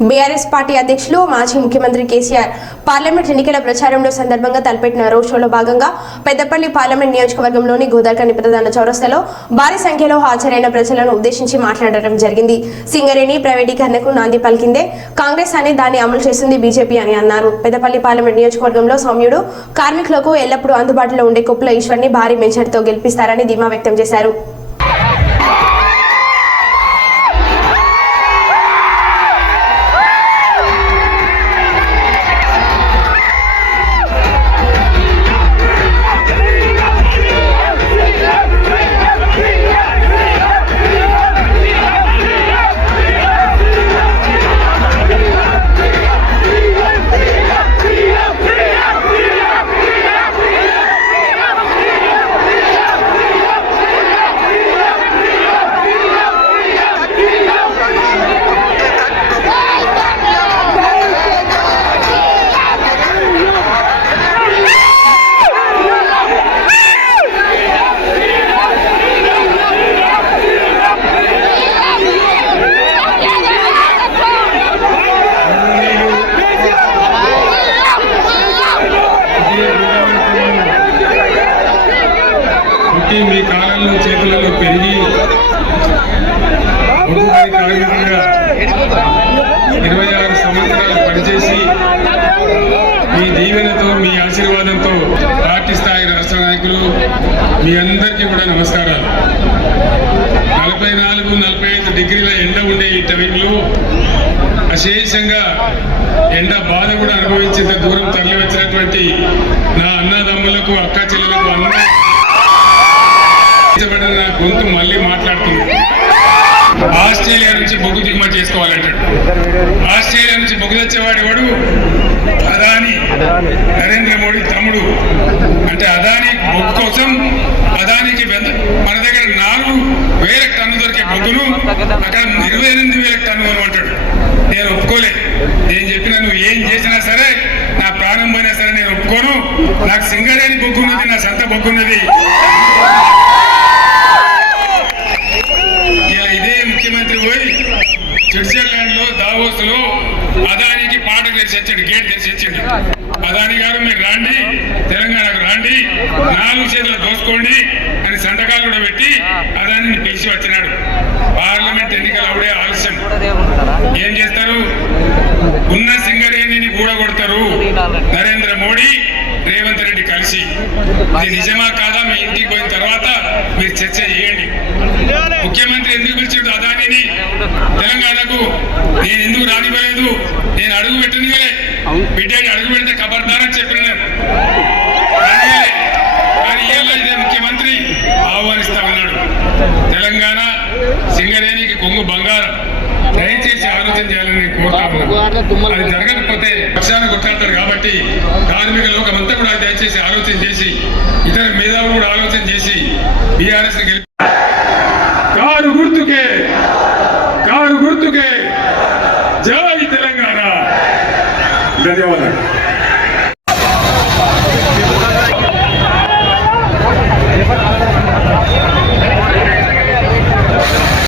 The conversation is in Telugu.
బీఆర్ఎస్ పార్టీ అధ్యక్షులు మాజీ ముఖ్యమంత్రి కేసీఆర్ పార్లమెంట్ ఎన్నికల ప్రచారంలో సందర్భంగా తలపెట్టిన రోడ్ షోలో భాగంగా పెద్దపల్లి పార్లమెంట్ నియోజకవర్గంలోని గోదావరి ప్రధాన చౌరస్తాలో భారీ సంఖ్యలో హాజరైన ప్రజలను ఉద్దేశించి మాట్లాడడం జరిగింది. సింగరేణి ప్రైవేటీకరణకు నాంది పలికిందే కాంగ్రెస్ అని, దాన్ని అమలు చేస్తుంది బీజేపీ అని అన్నారు. పెద్దపల్లి పార్లమెంట్ నియోజకవర్గంలో సౌమ్యుడు కార్మికులకు ఎల్లప్పుడూ అందుబాటులో ఉండే కొప్పుల ఈశ్వర్ని భారీ మెజార్టీతో గెలిపిస్తారని ధీమా వ్యక్తం చేశారు. మీ కాలంలో చేతులలో పెరిగి 26 సంవత్సరాలు పనిచేసి మీ దీవెనతో, మీ ఆశీర్వాదంతో పార్టీ స్థాయి రాష్ట్ర నాయకులు మీ అందరికీ కూడా నమస్కారాలు. 44-45 డిగ్రీల ఎండ ఉండే ఈ టైంలో అశేషంగా ఎండ బాధ కూడా అనుభవించేంత దూరం తరలి వచ్చినటువంటి నా అన్నదమ్ములకు, అక్క చెల్లెలకు నా గొంతు మళ్ళీ మాట్లాడుతుంది. ఆస్ట్రేలియా నుంచి బొగ్గు దిగుమతి చేసుకోవాలంటాడు. ఆస్ట్రేలియా నుంచి బొగ్గు తెచ్చేవాడు ఎవడు? అదాని, నరేంద్ర మోడీ తమ్ముడు. అంటే అదాని బొగ్గు కోసం అదానికి మన దగ్గర 4,000 టన్ను దొరికే బొగ్గును అక్కడ 28,000 టన్ను అంటాడు. నేను ఒప్పుకోలే. నేను చెప్పినా నువ్వు ఏం చేసినా సరే, నా ప్రాణం పోయినా సరే నేను ఒప్పుకోను. నాకు సింగరేణి బొగ్గున్నది, నా సొంత బొగ్గున్నది. ముఖ్యమంత్రి పోయి స్విట్జర్లాండ్ లో దావోస్ లో అదానికి పాట తెరిచి వచ్చాడు, గేట్ తెరిచి వచ్చిండు. అదాని గారు మీరు రాండి, తెలంగాణకు రాండి, 4 చేతులు దోసుకోండి అని సంతకాలు కూడా పెట్టి అదానిని పిలిచి వచ్చినాడు. పార్లమెంట్ ఎన్నికలు అవడే ఆలస్యం. ఏం చేస్తారు? ఉన్న సింగరేణిని కూడగొడతారు నరేంద్ర మోడీ, రేవంత్ రెడ్డి కలిసి. ఇది నిజమా కాదా మీ ఇంటికి పోయిన తర్వాత మీరు చర్చ చేయండి. ముఖ్యమంత్రి ఎందుకు పిలిచాడు అదానిని తెలంగాణకు? నేను ఎందుకు రానివ్వలేదు? నేను అడుగు పెట్టనివ్వలే. బిడ్డని అడుగు పెడితే ఖబర్దారని చెప్పిన కానీ ఇదే ముఖ్యమంత్రి ఆహ్వానిస్తా ఉన్నాడు. తెలంగాణ సింగరేణికి కొంగు బంగారం. దయచేసి ఆలోచన చేయాలని నేను కోరుతాను. అది జరగకపోతే పక్షాన కొట్లాడతారు. కాబట్టి కార్మిక లోకమంతా కూడా దయచేసి ఆలోచన చేసి, ఇతర మేధావులు కూడా ఆలోచన చేసి బీఆర్ఎస్ గెలిపి కారు గుర్తుకే జై తెలంగాణ. ధన్యవాదాలు.